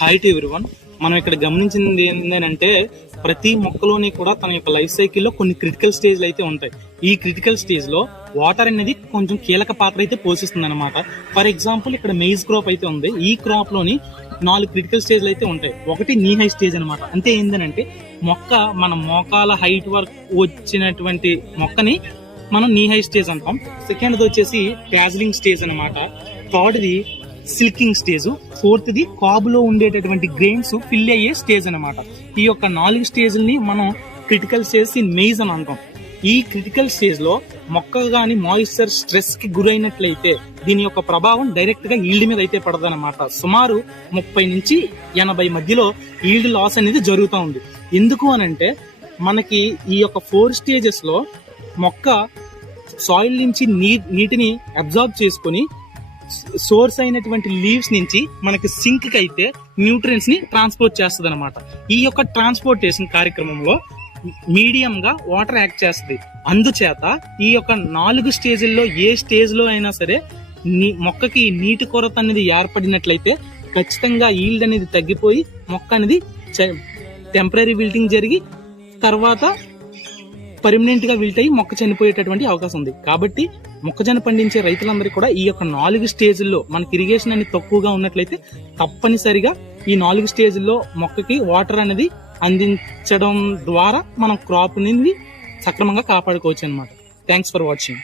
Hi to everyone. మనం ఇక్కడ గమనించింది ఏంటంటే ప్రతి మొక్కలోని కూడా తన యొక్క లైఫ్ సైకిల్లో కొన్ని క్రిటికల్ స్టేజ్లు అయితే ఉంటాయి. ఈ క్రిటికల్ స్టేజ్ లో వాటర్ అనేది కొంచెం కీలక పాత్ర అయితే పోషిస్తుంది అనమాట. ఫర్ ఎగ్జాంపుల్ ఇక్కడ మెయిజ్ క్రాప్ అయితే ఉంది. ఈ క్రాప్ లోని 4 క్రిటికల్ స్టేజ్లు అయితే ఉంటాయి. ఒకటి నీ హై స్టేజ్ అనమాట. అంటే ఏంటంటే మొక్క మన మోకాల హైట్ వరకు వచ్చినటువంటి మొక్కని మనం నీ హై స్టేజ్ అంటాం. సెకండ్ వచ్చేసి డాజ్లింగ్ స్టేజ్ అనమాట. థర్డ్ది సిల్కింగ్ స్టేజ్. ఫోర్త్ది కాబులో ఉండేటటువంటి గ్రెయిన్స్ ఫిల్ అయ్యే స్టేజ్ అనమాట. ఈ యొక్క 4 స్టేజ్ని మనం క్రిటికల్ స్టేజ్ ఇన్ మెయిజ్ అని అంటాం. ఈ క్రిటికల్ స్టేజ్ లో మొక్క గాని మాయిశ్చర్ స్ట్రెస్ కి గురైనట్లయితే దీని యొక్క ప్రభావం డైరెక్ట్ గా ఈల్డ్ మీద అయితే పడదన్నమాట. సుమారు 30 నుంచి 80 మధ్యలో ఈల్డ్ లాస్ అనేది జరుగుతూ ఉంది. ఎందుకు అనంటే మనకి ఈ యొక్క 4 స్టేజెస్ లో మొక్క సాయిల్ నుంచి నీటిని అబ్జార్బ్ చేసుకుని సోర్స్ అయినటువంటి లీవ్స్ నుంచి మనకి సింక్ కి అయితే న్యూట్రియన్స్ ని ట్రాన్స్పోర్ట్ చేస్తుంది అనమాట. ఈ యొక్క ట్రాన్స్పోర్టేషన్ కార్యక్రమంలో మీడియం గా వాటర్ యాక్ట్ చేస్తుంది. అందుచేత ఈ యొక్క 4 స్టేజ్ల్లో ఏ స్టేజ్ లో అయినా సరే మొక్కకి నీటి కొరత అనేది ఏర్పడినట్లయితే ఖచ్చితంగా ఈల్డ్ అనేది తగ్గిపోయి మొక్క అనేది టెంపరీ విల్టింగ్ జరిగి తర్వాత పర్మనెంట్ గా విల్ట్ అయ్యి మొక్క చనిపోయేటటువంటి అవకాశం ఉంది. కాబట్టి మొక్కజొన్న పండించే రైతులందరికీ కూడా ఈ యొక్క 4 స్టేజ్ల్లో మనకి ఇరిగేషన్ అనేది తక్కువగా ఉన్నట్లయితే తప్పనిసరిగా ఈ 4 స్టేజ్ల్లో మొక్కకి వాటర్ అనేది అందించడం ద్వారా మనం క్రాప్ అనేది సక్రమంగా కాపాడుకోవచ్చు అనమాట. Thanks for watching.